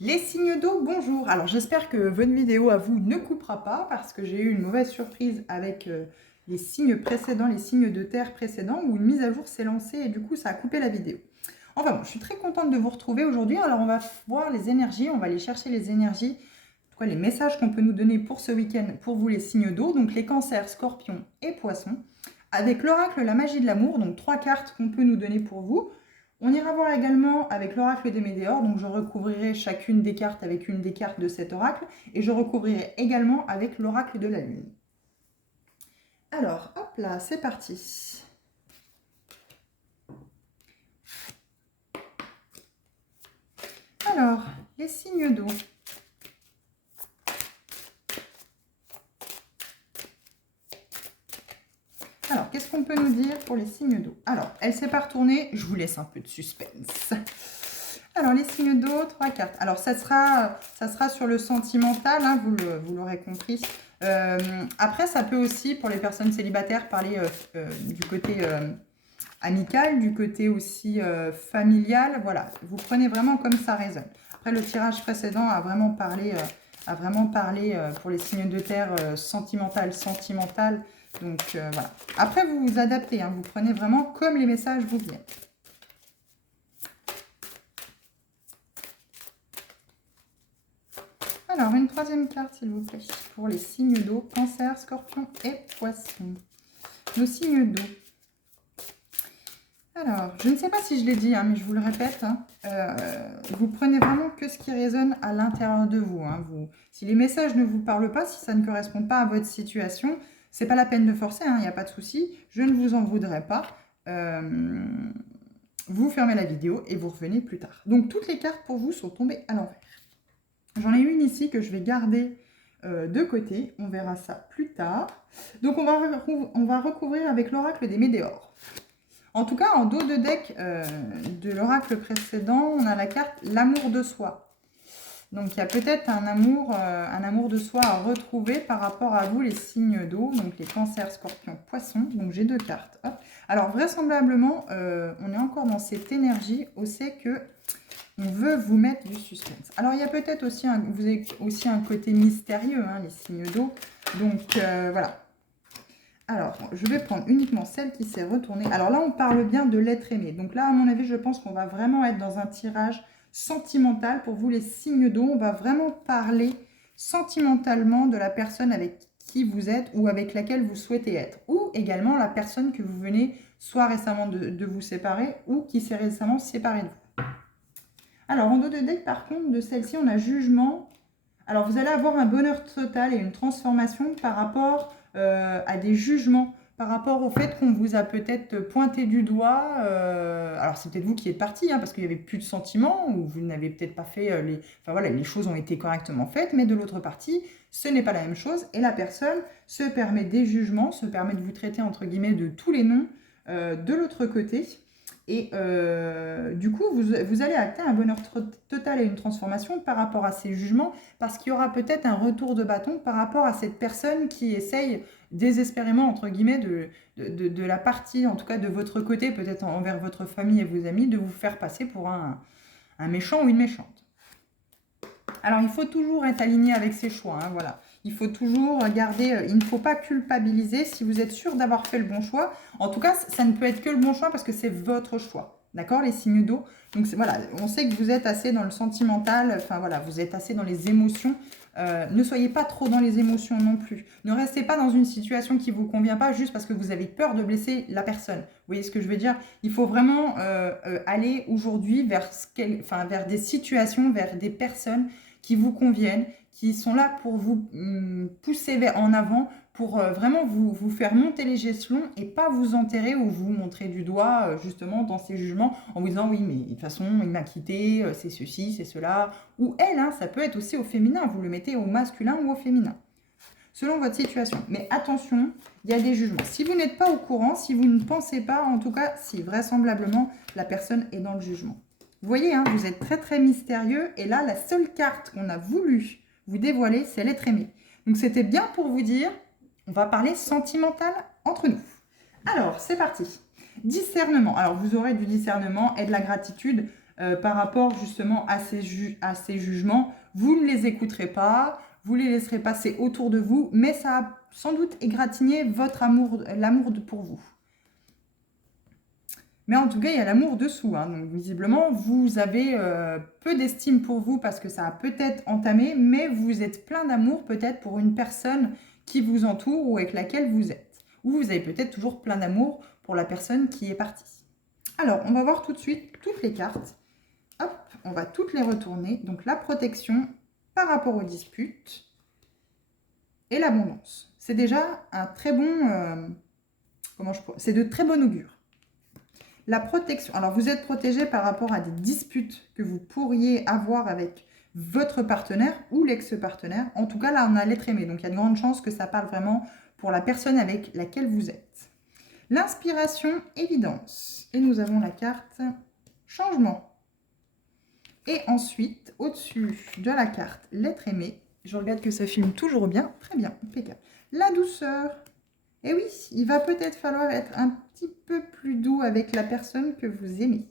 Les signes d'eau, bonjour. Alors j'espère que votre vidéo à vous ne coupera pas parce que j'ai eu une mauvaise surprise avec les signes précédents, les signes de terre précédents où une mise à jour s'est lancée et du coup ça a coupé la vidéo. Enfin bon, je suis très contente de vous retrouver aujourd'hui. Alors on va voir les énergies, on va aller chercher les énergies, en tout cas les messages qu'on peut nous donner pour ce week-end pour vous les signes d'eau, donc les cancers, scorpions et poissons, avec l'oracle La Magie de l'amour, donc 3 cartes qu'on peut nous donner pour vous. On ira voir également avec l'oracle des Météores, donc je recouvrirai chacune des cartes avec une des cartes de cet oracle, et je recouvrirai également avec l'oracle de la Lune. Alors, hop là, c'est parti. Alors, les signes d'eau. Alors, qu'est-ce qu'on peut nous dire pour les signes d'eau? Alors, elle s'est pas retournée, je vous laisse un peu de suspense. Alors, les signes d'eau, 3 cartes. Alors, ça sera sur le sentimental, hein, vous l'aurez compris. Après, ça peut aussi, pour les personnes célibataires, parler du côté amical, du côté aussi familial. Voilà, vous prenez vraiment comme ça résonne. Après, le tirage précédent a vraiment parlé, pour les signes de terre sentimental. Donc, voilà. Après, vous vous adaptez, hein, vous prenez vraiment comme les messages vous viennent. Alors, une troisième carte, s'il vous plaît, pour les signes d'eau, cancer, scorpion et poisson. Nos signes d'eau. Alors, je ne sais pas si je l'ai dit, hein, mais je vous le répète, hein, vous prenez vraiment que ce qui résonne à l'intérieur de vous, hein, si les messages ne vous parlent pas, si ça ne correspond pas à votre situation, c'est pas la peine de forcer, il n'y a pas de souci, je ne vous en voudrais pas. Vous fermez la vidéo et vous revenez plus tard. Donc, toutes les cartes pour vous sont tombées à l'envers. J'en ai une ici que je vais garder de côté. On verra ça plus tard. Donc, on va recouvrir avec l'oracle des Météores. En tout cas, en dos de deck de l'oracle précédent, on a la carte l'amour de soi. Donc, il y a peut-être un amour de soi à retrouver par rapport à vous, les signes d'eau. Donc, les cancers, scorpions, poissons. Donc, j'ai 2 cartes. Hop. Alors, vraisemblablement, on est encore dans cette énergie où c'est que on veut vous mettre du suspense. Alors, il y a peut-être aussi vous avez aussi un côté mystérieux, hein, les signes d'eau. Donc, voilà. Alors, je vais prendre uniquement celle qui s'est retournée. Alors là, on parle bien de l'être aimé. Donc là, à mon avis, je pense qu'on va vraiment être dans un tirage sentimental. Pour vous, les signes d'eau, on va vraiment parler sentimentalement de la personne avec qui vous êtes ou avec laquelle vous souhaitez être. Ou également la personne que vous venez soit récemment de vous séparer ou qui s'est récemment séparée de vous. Alors, en dos de deck, par contre, de celle-ci, on a jugement. Alors, vous allez avoir un bonheur total et une transformation par rapport à des jugements, par rapport au fait qu'on vous a peut-être pointé du doigt. Alors, c'est peut-être vous qui êtes parti, hein, parce qu'il n'y avait plus de sentiments, ou vous n'avez peut-être pas fait Enfin, voilà, les choses ont été correctement faites, mais de l'autre partie, ce n'est pas la même chose. Et la personne se permet des jugements, se permet de vous traiter, entre guillemets, de tous les noms de l'autre côté. Et du coup, vous allez acter un bonheur total et une transformation par rapport à ces jugements, parce qu'il y aura peut-être un retour de bâton par rapport à cette personne qui essaye désespérément, entre guillemets, de la partie, en tout cas de votre côté, peut-être envers votre famille et vos amis, de vous faire passer pour un méchant ou une méchante. Alors, il faut toujours être aligné avec ses choix, hein, voilà. Il faut toujours garder, il ne faut pas culpabiliser si vous êtes sûr d'avoir fait le bon choix. En tout cas, ça ne peut être que le bon choix parce que c'est votre choix. D'accord, les signes d'eau. Donc, voilà, on sait que vous êtes assez dans le sentimental, enfin voilà, vous êtes assez dans les émotions. Ne soyez pas trop dans les émotions non plus. Ne restez pas dans une situation qui ne vous convient pas juste parce que vous avez peur de blesser la personne. Vous voyez ce que je veux dire? Il faut vraiment aller aujourd'hui vers des situations, vers des personnes qui vous conviennent, qui sont là pour vous pousser en avant, pour vraiment vous faire monter les échelons et pas vous enterrer ou vous montrer du doigt justement dans ces jugements en vous disant oui mais de toute façon il m'a quitté, c'est ceci, c'est cela, ou elle, hein, ça peut être aussi au féminin, vous le mettez au masculin ou au féminin selon votre situation. Mais attention, il y a des jugements. Si vous n'êtes pas au courant, si vous ne pensez pas, en tout cas, si vraisemblablement la personne est dans le jugement. Vous voyez, hein, vous êtes très très mystérieux. Et là, la seule carte qu'on a voulu vous dévoiler, c'est l'être aimé. Donc c'était bien pour vous dire, on va parler sentimental entre nous. Alors, c'est parti. Discernement. Alors, vous aurez du discernement et de la gratitude. par rapport justement à ces jugements. Vous ne les écouterez pas, vous les laisserez passer autour de vous, mais ça a sans doute égratigné votre amour, l'amour pour vous. Mais en tout cas, il y a l'amour dessous. Hein. Donc, visiblement, vous avez peu d'estime pour vous parce que ça a peut-être entamé, mais vous êtes plein d'amour peut-être pour une personne qui vous entoure ou avec laquelle vous êtes. Ou vous avez peut-être toujours plein d'amour pour la personne qui est partie. Alors, on va voir tout de suite toutes les cartes. Hop, on va toutes les retourner. Donc, la protection par rapport aux disputes et l'abondance. C'est déjà un très bon... c'est de très bon augure. La protection. Alors, vous êtes protégé par rapport à des disputes que vous pourriez avoir avec votre partenaire ou l'ex-partenaire. En tout cas, là, on a l'être aimé. Donc, il y a de grandes chances que ça parle vraiment pour la personne avec laquelle vous êtes. L'inspiration, évidence. Et nous avons la carte changement. Et ensuite, au-dessus de la carte l'être aimé, je regarde que ça filme toujours bien. Très bien, impeccable. La douceur. Et oui, il va peut-être falloir être un petit peu plus doux avec la personne que vous aimez.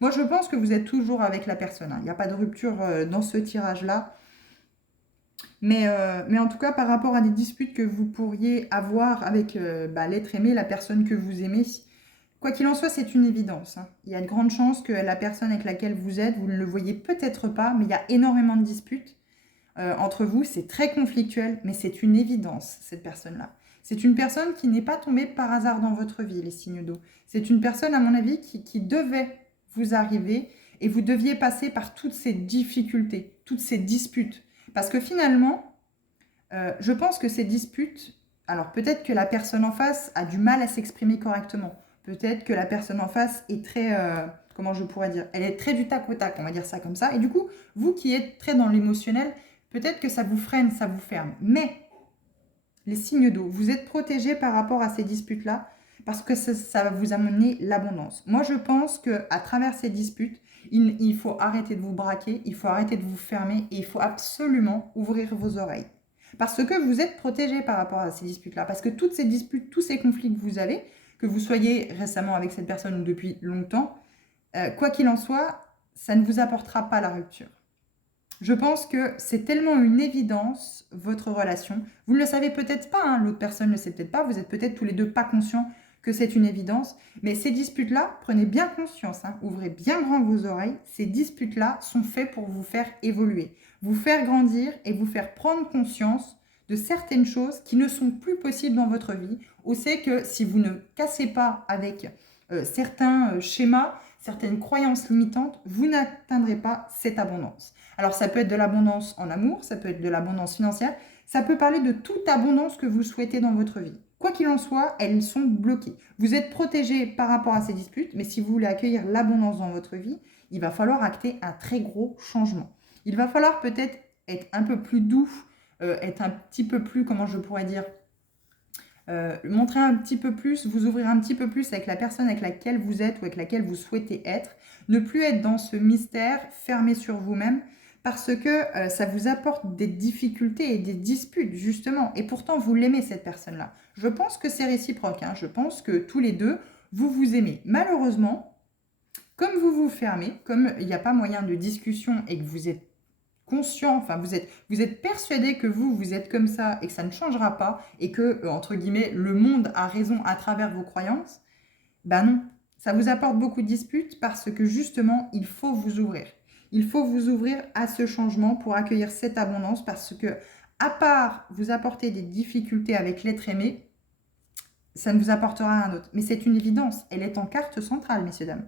Moi, je pense que vous êtes toujours avec la personne. Hein. Il n'y a pas de rupture dans ce tirage-là. Mais en tout cas, par rapport à des disputes que vous pourriez avoir avec l'être aimé, la personne que vous aimez, quoi qu'il en soit, c'est une évidence. Hein. Il y a de grandes chances que la personne avec laquelle vous êtes, vous ne le voyez peut-être pas, mais il y a énormément de disputes entre vous. C'est très conflictuel, mais c'est une évidence, cette personne-là. C'est une personne qui n'est pas tombée par hasard dans votre vie, les signes d'eau. C'est une personne, à mon avis, qui devait vous arriver et vous deviez passer par toutes ces difficultés, toutes ces disputes. Parce que finalement, je pense que ces disputes, alors peut-être que la personne en face a du mal à s'exprimer correctement. Peut-être que la personne en face est très, comment je pourrais dire, elle est très du tac au tac, on va dire ça comme ça. Et du coup, vous qui êtes très dans l'émotionnel, peut-être que ça vous freine, ça vous ferme. Mais les signes d'eau, vous êtes protégés par rapport à ces disputes-là parce que ça va vous amener l'abondance. Moi, je pense qu'à travers ces disputes, il faut arrêter de vous braquer, il faut arrêter de vous fermer et il faut absolument ouvrir vos oreilles. Parce que vous êtes protégés par rapport à ces disputes-là. Parce que toutes ces disputes, tous ces conflits que vous avez, que vous soyez récemment avec cette personne ou depuis longtemps, quoi qu'il en soit, ça ne vous apportera pas la rupture. Je pense que c'est tellement une évidence, votre relation. Vous ne le savez peut-être pas, hein, l'autre personne ne le sait peut-être pas, vous êtes peut-être tous les deux pas conscients que c'est une évidence. Mais ces disputes-là, prenez bien conscience, hein, ouvrez bien grand vos oreilles. Ces disputes-là sont faits pour vous faire évoluer, vous faire grandir et vous faire prendre conscience de certaines choses qui ne sont plus possibles dans votre vie. Ou c'est que si vous ne cassez pas avec certains schémas, certaines croyances limitantes, vous n'atteindrez pas cette abondance. Alors ça peut être de l'abondance en amour, ça peut être de l'abondance financière, ça peut parler de toute abondance que vous souhaitez dans votre vie. Quoi qu'il en soit, elles sont bloquées. Vous êtes protégé par rapport à ces disputes, mais si vous voulez accueillir l'abondance dans votre vie, il va falloir acter un très gros changement. Il va falloir peut-être être un peu plus doux, être un petit peu plus, comment je pourrais dire, montrer un petit peu plus, vous ouvrir un petit peu plus avec la personne avec laquelle vous êtes ou avec laquelle vous souhaitez être. Ne plus être dans ce mystère fermé sur vous-même parce que ça vous apporte des difficultés et des disputes, justement. Et pourtant, vous l'aimez, cette personne-là. Je pense que c'est réciproque. Hein. Je pense que tous les deux, vous vous aimez. Malheureusement, comme vous vous fermez, comme il n'y a pas moyen de discussion et que vous êtes conscient, enfin vous êtes persuadé que vous êtes comme ça et que ça ne changera pas et que, entre guillemets, le monde a raison à travers vos croyances, ben non. Ça vous apporte beaucoup de disputes parce que justement, il faut vous ouvrir. Il faut vous ouvrir à ce changement pour accueillir cette abondance parce que, à part vous apporter des difficultés avec l'être aimé, ça ne vous apportera rien d'autre. Mais c'est une évidence. Elle est en carte centrale, messieurs, dames.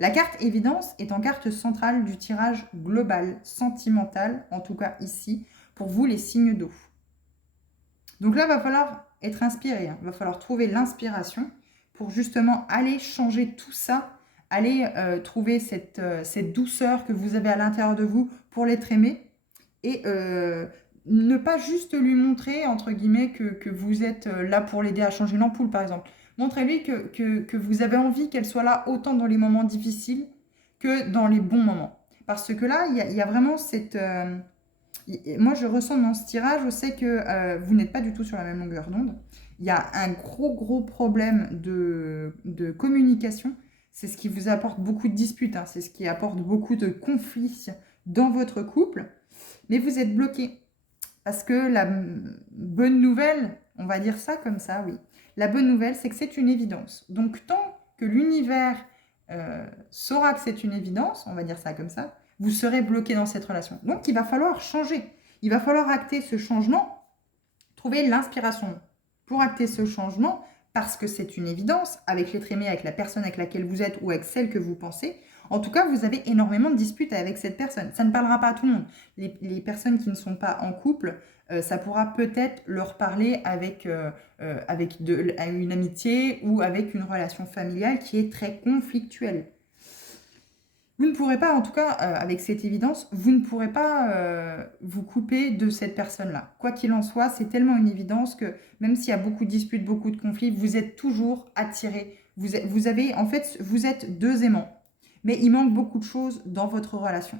La carte évidence est en carte centrale du tirage global, sentimental, en tout cas ici, pour vous les signes d'eau. Donc là, il va falloir être inspiré, il va falloir trouver l'inspiration pour justement aller changer tout ça, aller trouver cette douceur que vous avez à l'intérieur de vous pour l'être aimé et ne pas juste lui montrer, entre guillemets, que vous êtes là pour l'aider à changer l'ampoule, par exemple. Montrez-lui que vous avez envie qu'elle soit là autant dans les moments difficiles que dans les bons moments. Parce que là, il y a vraiment cette... moi, je ressens dans ce tirage, je sais que vous n'êtes pas du tout sur la même longueur d'onde. Il y a un gros problème de communication. c'est ce qui vous apporte beaucoup de disputes, hein, c'est ce qui apporte beaucoup de conflits dans votre couple. Mais vous êtes bloqué. Parce que la bonne nouvelle, on va dire ça comme ça, oui. La bonne nouvelle, c'est que c'est une évidence. Donc, tant que l'univers saura que c'est une évidence, on va dire ça comme ça, vous serez bloqué dans cette relation. Donc, il va falloir changer. Il va falloir acter ce changement, trouver l'inspiration pour acter ce changement, parce que c'est une évidence, avec l'être aimé, avec la personne avec laquelle vous êtes ou avec celle que vous pensez. En tout cas, vous avez énormément de disputes avec cette personne. Ça ne parlera pas à tout le monde. Les personnes qui ne sont pas en couple, ça pourra peut-être leur parler avec une amitié ou avec une relation familiale qui est très conflictuelle. Vous ne pourrez pas, en tout cas, avec cette évidence, vous ne pourrez pas vous couper de cette personne-là. Quoi qu'il en soit, c'est tellement une évidence que même s'il y a beaucoup de disputes, beaucoup de conflits, vous êtes toujours attirés. Vous êtes deux aimants. Mais il manque beaucoup de choses dans votre relation.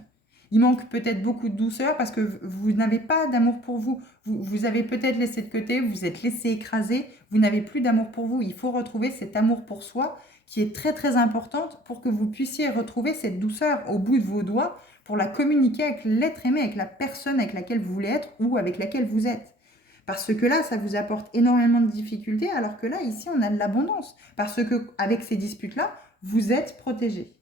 Il manque peut-être beaucoup de douceur parce que vous n'avez pas d'amour pour vous. Vous avez peut-être laissé de côté, vous êtes laissé écraser, vous n'avez plus d'amour pour vous. Il faut retrouver cet amour pour soi qui est très très importante pour que vous puissiez retrouver cette douceur au bout de vos doigts pour la communiquer avec l'être aimé, avec la personne avec laquelle vous voulez être ou avec laquelle vous êtes. Parce que là, ça vous apporte énormément de difficultés, alors que là, ici, on a de l'abondance. Parce que avec ces disputes-là, vous êtes protégé.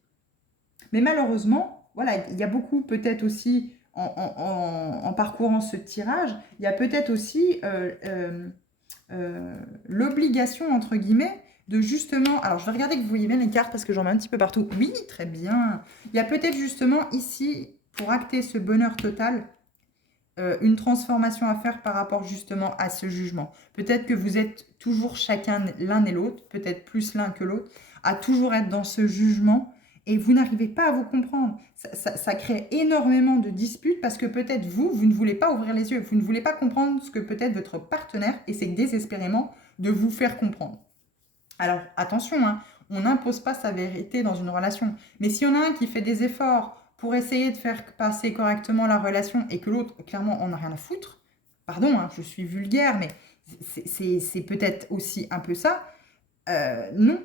Mais malheureusement, voilà, il y a beaucoup peut-être aussi, en parcourant ce tirage, il y a peut-être aussi l'obligation, entre guillemets, de justement... Alors, je vais regarder que vous voyez bien les cartes parce que j'en mets un petit peu partout. Oui, très bien. Il y a peut-être justement ici, pour acter ce bonheur total, une transformation à faire par rapport justement à ce jugement. Peut-être que vous êtes toujours chacun l'un et l'autre, peut-être plus l'un que l'autre, à toujours être dans ce jugement et vous n'arrivez pas à vous comprendre. Ça crée énormément de disputes parce que peut-être vous ne voulez pas ouvrir les yeux, vous ne voulez pas comprendre ce que peut-être votre partenaire essaie désespérément de vous faire comprendre. Alors attention, hein, on n'impose pas sa vérité dans une relation, mais s'il y en a un qui fait des efforts pour essayer de faire passer correctement la relation et que l'autre, clairement, en a rien à foutre, pardon, hein, je suis vulgaire, mais c'est peut-être aussi un peu ça. Non,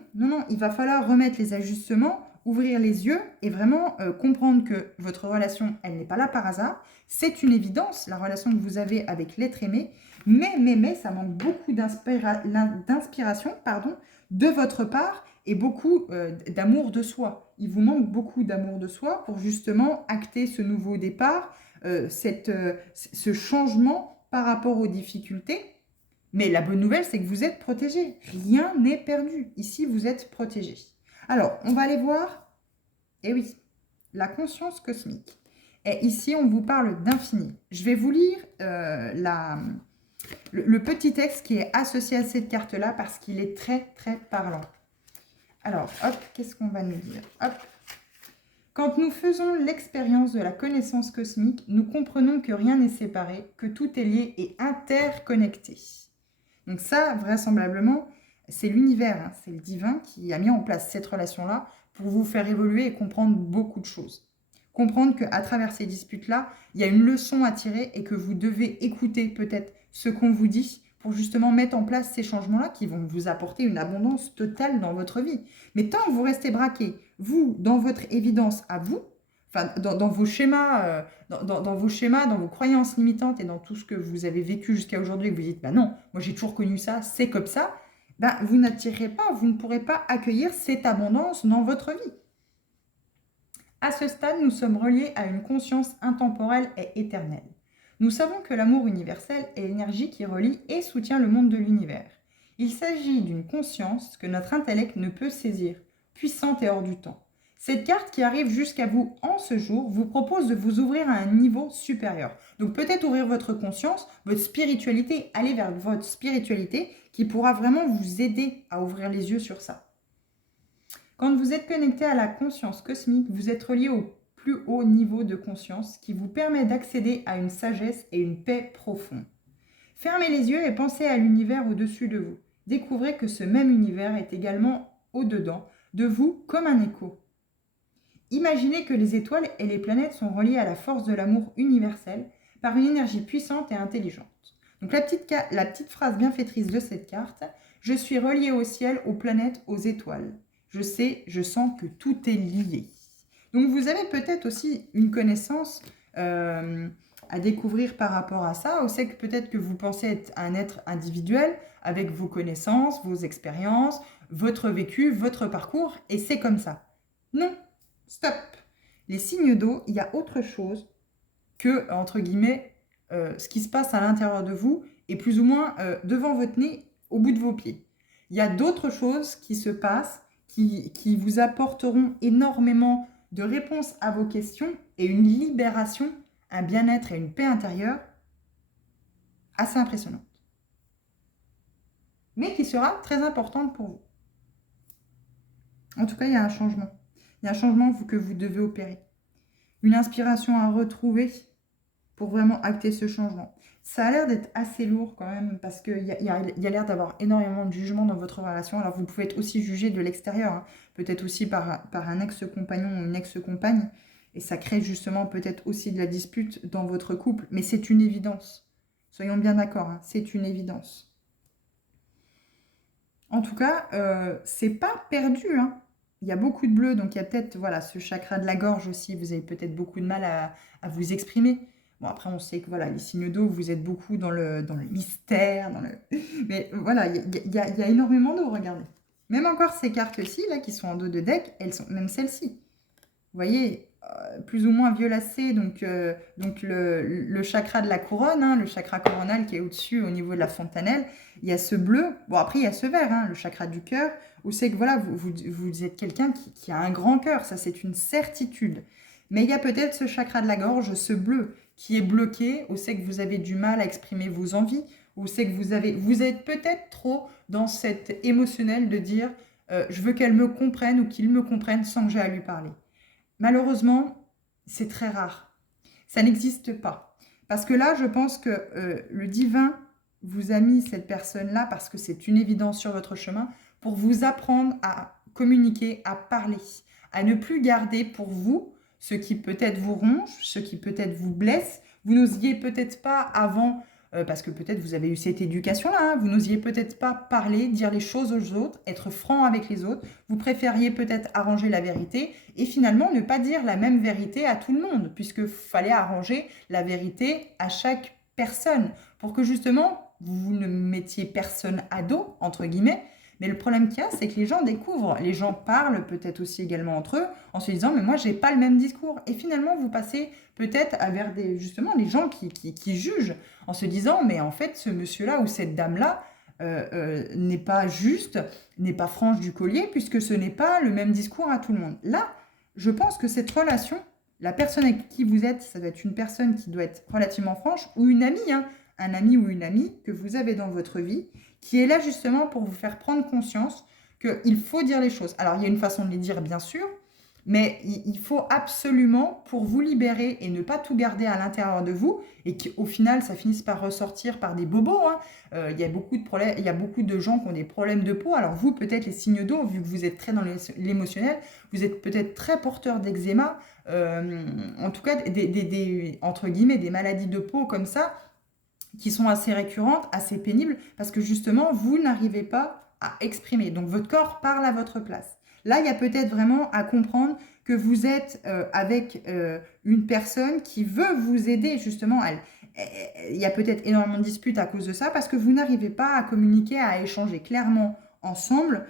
il va falloir remettre les ajustements, ouvrir les yeux et vraiment comprendre que votre relation, elle n'est pas là par hasard. C'est une évidence, la relation que vous avez avec l'être aimé, mais ça manque beaucoup d'inspiration, de votre part et beaucoup d'amour de soi. Il vous manque beaucoup d'amour de soi pour justement acter ce nouveau départ, ce changement par rapport aux difficultés. Mais la bonne nouvelle, c'est que vous êtes protégé. Rien n'est perdu. Ici, vous êtes protégé. Alors, on va aller voir. Eh oui, la conscience cosmique. Et ici, on vous parle d'infini. Je vais vous lire le petit texte qui est associé à cette carte-là parce qu'il est très, très parlant. Alors, hop, qu'est-ce qu'on va nous dire? Hop. Quand nous faisons l'expérience de la connaissance cosmique, nous comprenons que rien n'est séparé, que tout est lié et interconnecté. Donc ça, vraisemblablement, c'est l'univers, hein, c'est le divin qui a mis en place cette relation-là pour vous faire évoluer et comprendre beaucoup de choses. Comprendre qu'à travers ces disputes-là, il y a une leçon à tirer et que vous devez écouter peut-être ce qu'on vous dit pour justement mettre en place ces changements-là qui vont vous apporter une abondance totale dans votre vie. Mais tant que vous restez braqué, vous, dans votre évidence à vous, enfin, dans vos schémas, dans vos schémas, dans vos croyances limitantes et dans tout ce que vous avez vécu jusqu'à aujourd'hui, et que vous dites, bah non, moi j'ai toujours connu ça, c'est comme ça, bah, vous n'attirez pas, vous ne pourrez pas accueillir cette abondance dans votre vie. À ce stade, nous sommes reliés à une conscience intemporelle et éternelle. Nous savons que l'amour universel est l'énergie qui relie et soutient le monde de l'univers. Il s'agit d'une conscience que notre intellect ne peut saisir, puissante et hors du temps. Cette carte qui arrive jusqu'à vous en ce jour vous propose de vous ouvrir à un niveau supérieur. Donc peut-être ouvrir votre conscience, votre spiritualité, aller vers votre spiritualité qui pourra vraiment vous aider à ouvrir les yeux sur ça. Quand vous êtes connecté à la conscience cosmique, vous êtes relié au plus haut niveau de conscience qui vous permet d'accéder à une sagesse et une paix profonde. Fermez les yeux et pensez à l'univers au-dessus de vous. Découvrez que ce même univers est également au-dedans de vous comme un écho. Imaginez que les étoiles et les planètes sont reliées à la force de l'amour universel par une énergie puissante et intelligente. Donc la petite phrase bienfaitrice de cette carte, je suis relié au ciel, aux planètes, aux étoiles. je sais, je sens que tout est lié. Donc vous avez peut-être aussi une connaissance à découvrir par rapport à ça. Ou c'est que peut-être que vous pensez être un être individuel avec vos connaissances, vos expériences, votre vécu, votre parcours, et c'est comme ça. Non, stop. Les signes d'eau, il y a autre chose que, entre guillemets, ce qui se passe à l'intérieur de vous et plus ou moins devant votre nez, au bout de vos pieds. Il y a d'autres choses qui se passent qui vous apporteront énormément de réponses à vos questions et une libération, un bien-être et une paix intérieure assez impressionnante. Mais qui sera très importante pour vous. En tout cas, il y a un changement. Il y a un changement que vous devez opérer. Une inspiration à retrouver pour vraiment acter ce changement. Ça a l'air d'être assez lourd quand même parce qu'il y a l'air d'avoir énormément de jugement dans votre relation. Alors vous pouvez être aussi jugé de l'extérieur, hein. Peut-être aussi par un ex-compagnon ou une ex-compagne. Et ça crée justement peut-être aussi de la dispute dans votre couple. Mais c'est une évidence. Soyons bien d'accord, hein, c'est une évidence. En tout cas, c'est pas perdu, hein. Il y a beaucoup de bleu, donc il y a peut-être voilà, ce chakra de la gorge aussi. Vous avez peut-être beaucoup de mal à vous exprimer. Bon, après, on sait que voilà, les signes d'eau, vous êtes beaucoup dans le mystère. Mais voilà, il y a énormément d'eau, regardez. Même encore ces cartes-ci, là, qui sont en dos de deck, elles sont même celles-ci. Vous voyez, plus ou moins violacé, donc le chakra de la couronne, hein, le chakra coronal qui est au-dessus, au niveau de la fontanelle. Il y a ce bleu. Bon, après, il y a ce vert, hein, le chakra du cœur, où c'est que voilà, vous êtes quelqu'un qui a un grand cœur, ça c'est une certitude. Mais il y a peut-être ce chakra de la gorge, ce bleu, qui est bloqué, où c'est que vous avez du mal à exprimer vos envies, où c'est que vous êtes peut-être trop dans cet émotionnel de dire je veux qu'elle me comprenne ou qu'il me comprenne sans que j'ai à lui parler. Malheureusement, c'est très rare. Ça n'existe pas. Parce que là, je pense que le divin vous a mis cette personne-là, parce que c'est une évidence sur votre chemin, pour vous apprendre à communiquer, à parler, à ne plus garder pour vous ce qui peut-être vous ronge, ce qui peut-être vous blesse. Vous n'osiez peut-être pas avant, parce que peut-être vous avez eu cette éducation-là, hein, vous n'osiez peut-être pas parler, dire les choses aux autres, être franc avec les autres. Vous préfériez peut-être arranger la vérité et finalement ne pas dire la même vérité à tout le monde, puisqu'il fallait arranger la vérité à chaque personne pour que justement vous ne mettiez personne à dos, entre guillemets. Mais le problème qu'il y a, c'est que les gens découvrent, les gens parlent peut-être aussi également entre eux en se disant « mais moi, j'ai pas le même discours ». Et finalement, vous passez peut-être vers justement les gens qui jugent en se disant « mais en fait, ce monsieur-là ou cette dame-là n'est pas juste, n'est pas franche du collier puisque ce n'est pas le même discours à tout le monde ». Là, je pense que cette relation, la personne avec qui vous êtes, ça doit être une personne qui doit être relativement franche ou une amie, hein, un ami ou une amie que vous avez dans votre vie, qui est là justement pour vous faire prendre conscience qu'il faut dire les choses. Alors, il y a une façon de les dire, bien sûr, mais il faut absolument, pour vous libérer et ne pas tout garder à l'intérieur de vous, et qu'au final, ça finisse par ressortir par des bobos, hein. Il y a beaucoup de problèmes, il y a beaucoup de gens qui ont des problèmes de peau. Alors vous, peut-être les signes d'eau, vu que vous êtes très dans l'émotionnel, vous êtes peut-être très porteur d'eczéma, en tout cas, entre guillemets, des maladies de peau comme ça, qui sont assez récurrentes, assez pénibles, parce que justement, vous n'arrivez pas à exprimer. Donc, votre corps parle à votre place. Là, il y a peut-être vraiment à comprendre que vous êtes avec une personne qui veut vous aider, justement. Il y a peut-être énormément de disputes à cause de ça, parce que vous n'arrivez pas à communiquer, à échanger clairement ensemble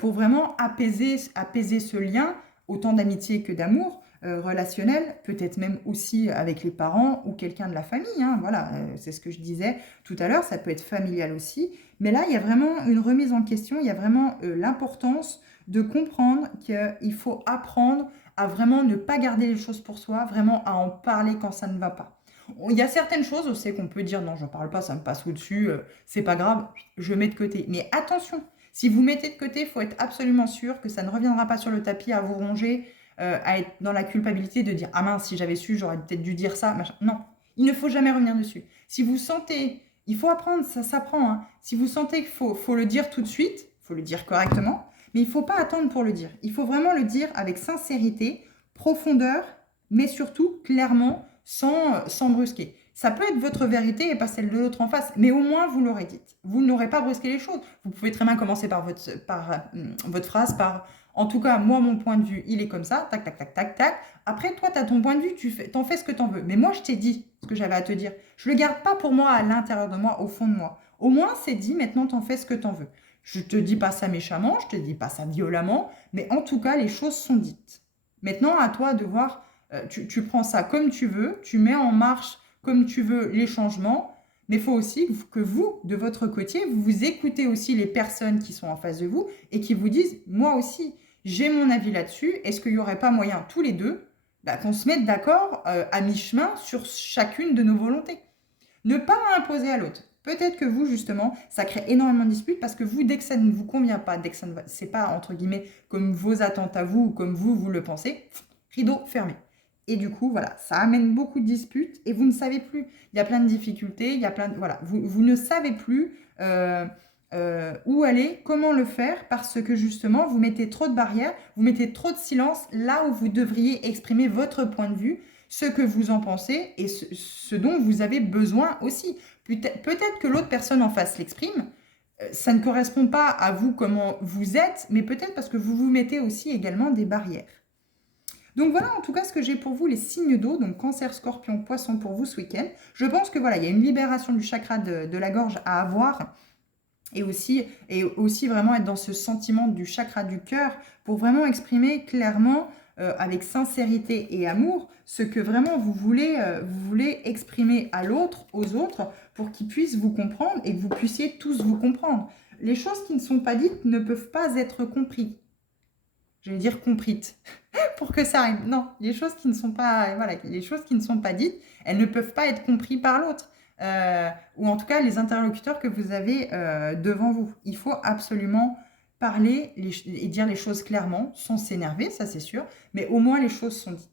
pour vraiment apaiser ce lien, autant d'amitié que d'amour, relationnel, peut-être même aussi avec les parents ou quelqu'un de la famille, hein, voilà, c'est ce que je disais tout à l'heure, ça peut être familial aussi, mais là, il y a vraiment une remise en question, il y a vraiment l'importance de comprendre qu'il faut apprendre à vraiment ne pas garder les choses pour soi, vraiment à en parler quand ça ne va pas. Il y a certaines choses, on sait qu'on peut dire, non, j'en parle pas, ça me passe au-dessus, c'est pas grave, je mets de côté, mais attention, si vous mettez de côté, il faut être absolument sûr que ça ne reviendra pas sur le tapis à vous ronger, à être dans la culpabilité de dire « Ah mince, si j'avais su, j'aurais peut-être dû dire ça. » Non, il ne faut jamais revenir dessus. Si vous sentez, il faut apprendre, ça s'apprend. Hein. Si vous sentez qu'il faut le dire tout de suite, il faut le dire correctement, mais il ne faut pas attendre pour le dire. Il faut vraiment le dire avec sincérité, profondeur, mais surtout clairement, sans brusquer. Ça peut être votre vérité et pas celle de l'autre en face, mais au moins vous l'aurez dite. Vous n'aurez pas brusqué les choses. Vous pouvez très bien commencer par votre phrase, par en tout cas, moi, mon point de vue, il est comme ça, tac, tac, tac, tac, tac. Après, toi, tu as ton point de vue, t'en fais ce que tu en veux. Mais moi, je t'ai dit ce que j'avais à te dire. Je ne le garde pas pour moi, à l'intérieur de moi, au fond de moi. Au moins, c'est dit, maintenant, t'en fais ce que tu en veux. Je ne te dis pas ça méchamment, je ne te dis pas ça violemment, mais en tout cas, les choses sont dites. Maintenant, à toi de voir, tu prends ça comme tu veux, tu mets en marche comme tu veux les changements, mais il faut aussi que vous, de votre côté, vous écoutez aussi les personnes qui sont en face de vous et qui vous disent, moi aussi, j'ai mon avis là-dessus, est-ce qu'il n'y aurait pas moyen, tous les deux, qu'on se mette d'accord à mi-chemin sur chacune de nos volontés. Ne pas imposer à l'autre. Peut-être que vous, justement, ça crée énormément de disputes parce que vous, dès que ça ne vous convient pas, dès que ça ne c'est pas, entre guillemets, comme vos attentes à vous ou comme vous le pensez, rideau fermé. Et du coup, voilà, ça amène beaucoup de disputes et vous ne savez plus. Il y a plein de difficultés, il y a plein de... Voilà, vous ne savez plus où aller, comment le faire parce que justement, vous mettez trop de barrières, vous mettez trop de silence là où vous devriez exprimer votre point de vue, ce que vous en pensez et ce dont vous avez besoin aussi. Peut-être que l'autre personne en face l'exprime, ça ne correspond pas à vous comment vous êtes, mais peut-être parce que vous vous mettez aussi également des barrières. Donc voilà en tout cas ce que j'ai pour vous, les signes d'eau, donc Cancer, Scorpion, Poisson pour vous ce week-end. Je pense que voilà, il y a une libération du chakra de la gorge à avoir et aussi vraiment être dans ce sentiment du chakra du cœur pour vraiment exprimer clairement avec sincérité et amour ce que vraiment vous voulez exprimer à l'autre, aux autres, pour qu'ils puissent vous comprendre et que vous puissiez tous vous comprendre. Les choses qui ne sont pas dites ne peuvent pas être comprises. J'allais dire comprises. Pour que ça arrive. Non, les choses qui ne sont pas, voilà, les choses qui ne sont pas dites, elles ne peuvent pas être comprises par l'autre. Ou en tout cas les interlocuteurs que vous avez devant vous. Il faut absolument parler et dire les choses clairement, sans s'énerver, ça c'est sûr, mais au moins les choses sont dites.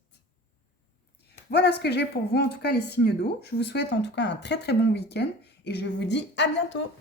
Voilà ce que j'ai pour vous, en tout cas les signes d'eau. Je vous souhaite en tout cas un très très bon week-end et je vous dis à bientôt.